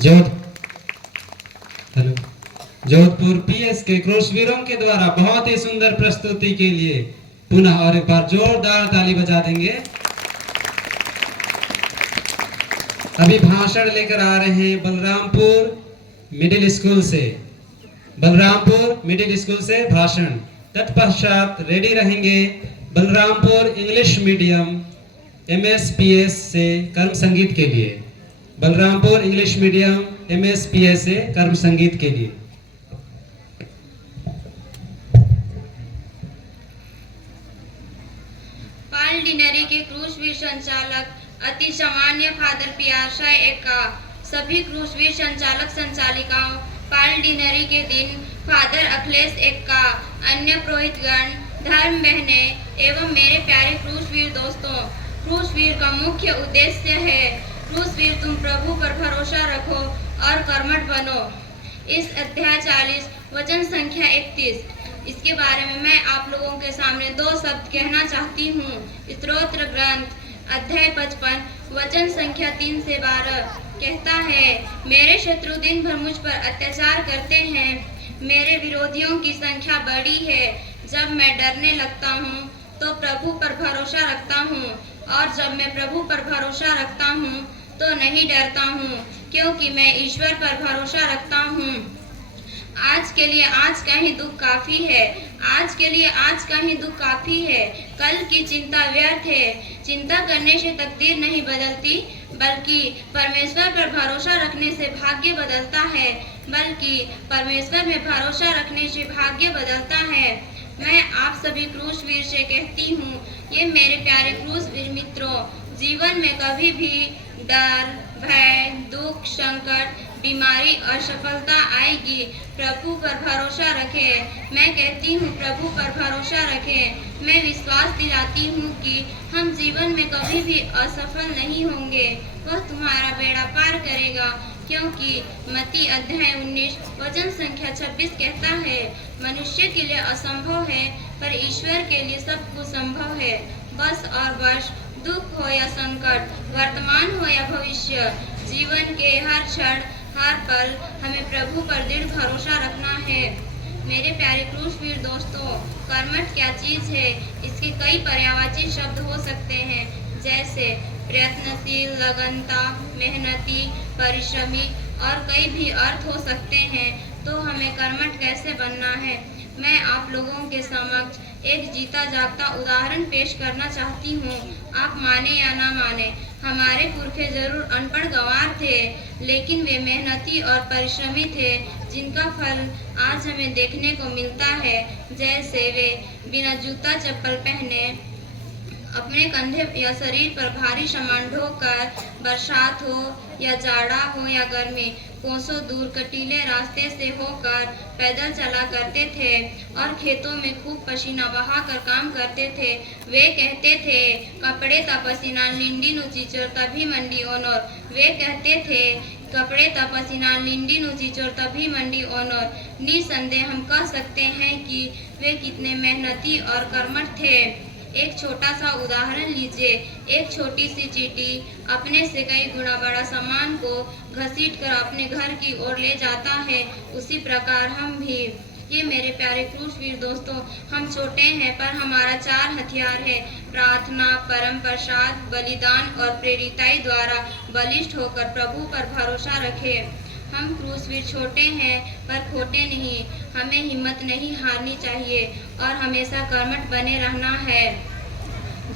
जोध hello Jodhpur PS के क्रूसवीरों के द्वारा बहुत ही सुंदर प्रस्तुति के लिए पुनः और एक बार जोरदार ताली बजा देंगे। अभी भाषण लेकर आ रहे हैं बलरामपुर मिडिल स्कूल से। बलरामपुर मिडिल स्कूल से भाषण, तत्पश्चात रेडी रहेंगे बलरामपुर इंग्लिश मीडियम MSPS से कर्म संगीत के लिए। बलरामपुर इंग्लिश मीडियम MSPS से कर्म संगीत के लिए। पाल डिनरी के क्रूसवीर संचालक अति सामान्य फादर पियासा एका, सभी क्रूसवीर संचालक संचालिकाओं, पाल डिनरी के दिन फादर अखिलेश एका, अन्य पुरोहितगण, धर्म बहने एवं मेरे प्यारे क्रूसवीर दोस्तों, क्रूसवीर का मुख्य उद्देश्य है क्रूसवीर तुम प्रभु पर भरोसा रखो और कर्मठ बनो। इस अध्याय 40 वचन संख्या 31, इसके बारे में मैं आप लोगों के सामने 2 शब्द कहना चाहती हूँ। स्तोत्र ग्रंथ अध्याय 55 वचन संख्या 3 से 12 कहता है, मेरे शत्रु दिन भर मुझ पर अत्याचार करते हैं, मेरे विरोधियों की संख्या बड़ी है। जब मैं डरने लगता हूँ तो प्रभु पर भरोसा रखता हूँ, और जब मैं प्रभु पर भरोसा रखता हूँ तो नहीं डरता हूँ, क्योंकि मैं ईश्वर पर भरोसा रखता हूँ। आज के लिए आज का ही दुख काफी है, आज के लिए आज का ही दुख काफी है। कल की चिंता व्यर्थ है। चिंता करने से तकदीर नहीं बदलती, बल्कि परमेश्वर पर भरोसा रखने से भाग्य बदलता है, बल्कि परमेश्वर में भरोसा रखने से भाग्य बदलता है। मैं आप सभी क्रूसवीर से कहती हूँ, ये मेरे प्यारे क्रूसवीर मित्रों, जीवन में कभी भी डर, भय, दुख, संकट, बीमारी, असफलता आएगी। प्रभु पर भरोसा रखें। मैं कहती हूँ प्रभु पर भरोसा रखें। मैं विश्वास दिलाती हूँ कि हम जीवन में कभी भी असफल नहीं होंगे। वह तुम्हारा बेड़ा पार करेगा, क्योंकि मत्ती अध्याय 19 वचन संख्या 26 कहता है, मनुष्य के लिए असंभव है पर ईश्वर के लिए सब कुछ संभव है। बस और बस दुख हो या संकट, वर्तमान हो या भविष्य, जीवन के हर क्षण हर पल हमें प्रभु पर दृढ़ भरोसा रखना है। मेरे प्यारे क्रूसवीर दोस्तों, कर्मठ क्या चीज है? इसके कई पर्यायवाची शब्द हो सकते हैं, जैसे प्रयत्नशील, लगनता, मेहनती, परिश्रमी और कई भी अर्थ हो सकते हैं। तो हमें कर्मठ कैसे बनना है? मैं आप लोगों के समक्ष एक जीता जागता उदाहरण पेश करना चाहती हूँ। आप माने या ना माने, हमारे पुरखे जरूर अनपढ़ गंवार थे, लेकिन वे मेहनती और परिश्रमी थे, जिनका फल आज हमें देखने को मिलता है। जैसे वे बिना जूता चप्पल पहने अपने कंधे या शरीर पर भारी सामान ढोकर, बरसात हो या जाड़ा हो या गर्मी, कोसों दूर कटीले रास्ते से होकर पैदल चला करते थे और खेतों में खूब पसीना बहाकर काम करते थे। वे कहते थे, कपड़े ता पसीना लिंडी नुची चोर तभी मंडी ओनोर। वे कहते थे, कपड़े ता पसीना लिंडी नुची चोर तभी मंडी ओनोर। निसंदेह हम कह सकते हैं कि वे कितने मेहनती और कर्मठ थे। एक छोटा सा उदाहरण लीजिए। एक छोटी सी चींटी अपने से कई गुना बड़ा सामान को घसीटकर अपने घर की ओर ले जाता है। उसी प्रकार हम भी। ये मेरे प्यारे क्रूसवीर दोस्तों, हम छोटे हैं पर हमारा 4 हथियार है, प्रार्थना, परम प्रसाद, बलिदान और प्रेरिताई द्वारा बलिष्ठ होकर प्रभु पर भरोसा रखें। हम क्रूसवीर छोटे हैं पर खोटे नहीं। हमें हिम्मत नहीं हारनी चाहिए और हमेशा कर्मठ बने रहना है।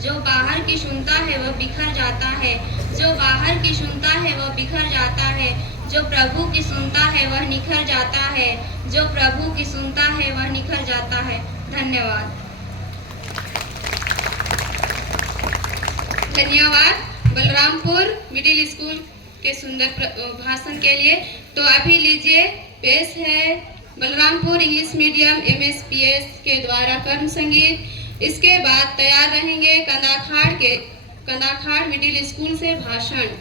जो बाहर की सुनता है वह बिखर जाता है, जो बाहर की सुनता है वह बिखर जाता है, जो प्रभु की सुनता है वह निखर जाता है, जो प्रभु की सुनता है वह निखर जाता है। धन्यवाद। धन्यवाद बलरामपुर मिडिल स्कूल के सुंदर भाषण के लिए। तो अभी लीजिए, पेश है बलरामपुर इंग्लिश मीडियम MSPS के द्वारा कर्म संगीत। इसके बाद तैयार रहेंगे कंदाखाड़ मिडिल स्कूल से भाषण।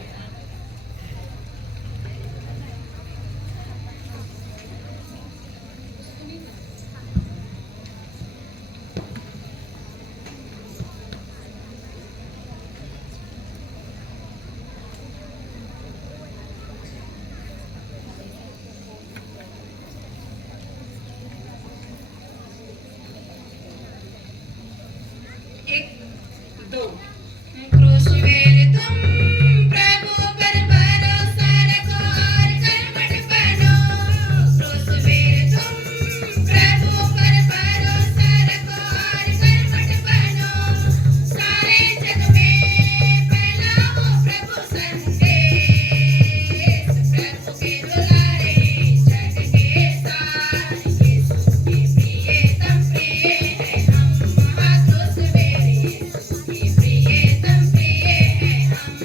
क्रूसवेर तुम प्रभु पर भरोसा रखो और कर्मठ बनो। क्रूसवेर तुम प्रभु पर भरोसा रखो और कर्मठ बनो। सारे जग में फैलाओ प्रभु संदेश। प्रभु के दुलारे जग के सारे यीशु के प्रियतम प्रिय है हम। महाक्रूसवेर यीशु के प्रियतम प्रिय है हम।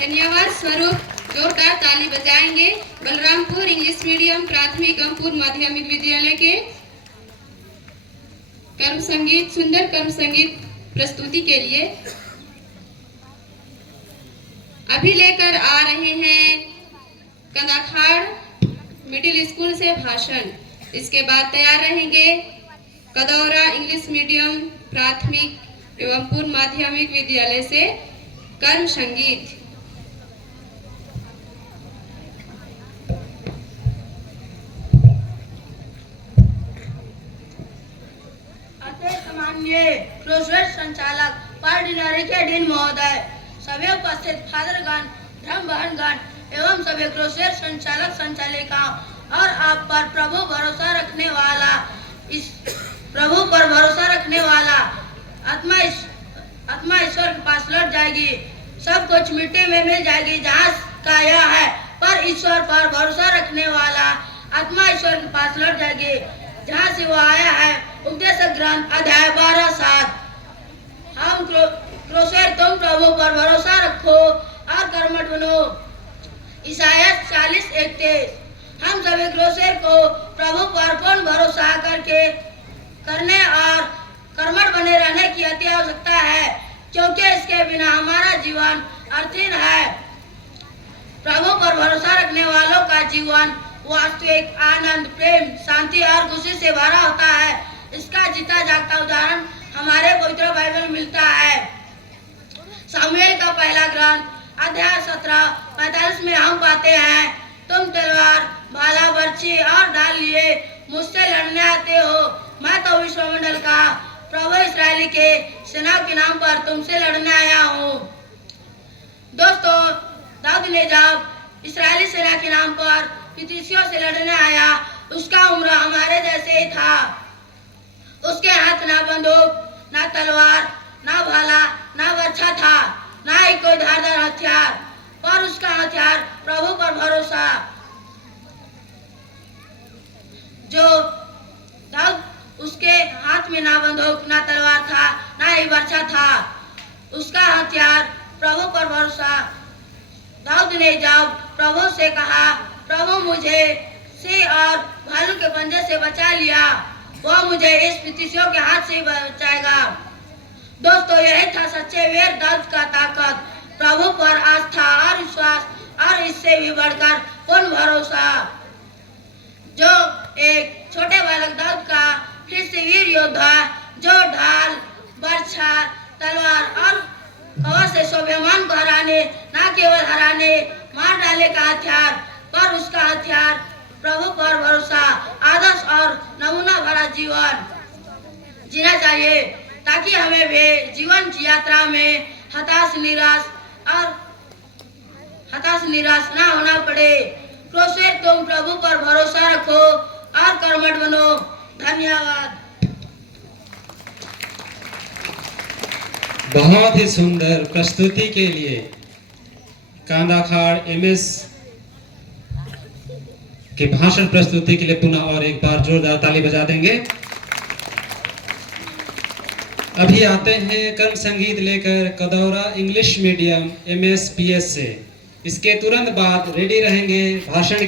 धन्यवाद स्वरूप जोरदार ताली बजाएंगे बलरामपुर इंग्लिश मीडियम प्राथमिक एवं पूर्व माध्यमिक विद्यालय के कर्म संगीत सुंदर कर्म संगीत प्रस्तुति के लिए। अभी लेकर आ रहे हैं कंदाखाड़ मिडिल स्कूल से भाषण। इसके बाद तैयार रहेंगे कदौरा इंग्लिश मीडियम प्राथमिक एवं पूर्व माध्यमिक विद्यालय से कर्म संगीत। माननीय क्रोशवेट संचालक पाल डिनरी के डीन महोदय, सभी उपस्थित फादरगण, धर्म बहनगण एवं सभी क्रोशवेट संचालक संचालिकाओं और आप पर प्रभु भरोसा रखने वाला आत्मा ईश्वर के पास लौट जाएगी। सब कुछ मिट्टी में मिल जाएगी जहाँ का यह है, पर ईश्वर पर भरोसा रखने वाला आत्मा ईश्वर के पास लौट जाएगी जहाँ से वो आया है। उपदेश ग्रंथ अध्याय 12:7। हम क्रोशवेट तुम प्रभु पर भरोसा रखो और कर्मठ बनो। ईसाया 40:31। हम सभी क्रोशवेट को प्रभु पर पूर्ण भरोसा करने और कर्मठ बने रहने की अति आवश्यकता है, क्योंकि इसके बिना हमारा जीवन अर्थहीन है। प्रभु पर भरोसा रखने वालों का जीवन वास्तविक आनंद, प्रेम, शांति और खुशी से भरा होता है। इसका जीता जागता उदाहरण हमारे पवित्र बाइबल में मिलता है। सामुएल का पहला ग्रंथ अध्याय 17:45 में हम पाते हैं, तुम तलवार, भाला, बर्छी और ढाल लिए मुझसे लड़ने आते हो। मैं तो विश्वमंडल का प्रभु इस्राएली के सेनाओं के नाम पर तुमसे लड़ने आया हूँ। दोस्तों, दाऊद ने जब इस्राएली सेना के नाम पर फिलिस्तियों से लड़ने आया, उसका उम्र हमारे जैसे ही था। उसके हाथ ना बंदूक, ना तलवार, ना भाला, ना बर्छा था, ना ही कोई धारदार हथियार, पर उसका हथियार प्रभु पर भरोसा। जो दाऊद, उसके हाथ में ना बंदूक, ना तलवार था, ना ही बर्छा था, उसका हथियार प्रभु पर भरोसा। दाऊद ने जब प्रभु से कहा, प्रभु मुझे सिंह और भालू के पंजे से बचा लिया, वह मुझे इस फिलिस्तियों के हाथ से बचाएगा। दोस्तों, यही था सच्चे वीर दाऊद का ताकत, प्रभु पर आस्था और विश्वास और इससे भी बढ़कर पूर्ण भरोसा। जो एक छोटे बालक दाऊद का फिलिस्ती वीर योद्धा, जो ढाल, बर्छा, तलवार और कवच से शोभायमान को हराने, न केवल हराने, मार डाले का हथियार, पर उसका हथियार प्रभु पर भरोसा, आदर्श और नमूना भरा जीवन जीना चाहिए, ताकि हमें भी जीवन की यात्रा में हताश निराश ना होना पड़े। क्रोशवेट तुम प्रभु पर भरोसा रखो और कर्मठ बनो। धन्यवाद। बहुत ही सुंदर प्रस्तुति के लिए कंदाखाड़ एमएस के भाषण प्रस्तुति के लिए पुनः और एक बार जोरदार ताली बजा देंगे। अभी आते हैं कर्म संगीत लेकर कदौरा इंग्लिश मीडियम एमएसपीएस से। इसके तुरंत बाद रेडी रहेंगे भाषण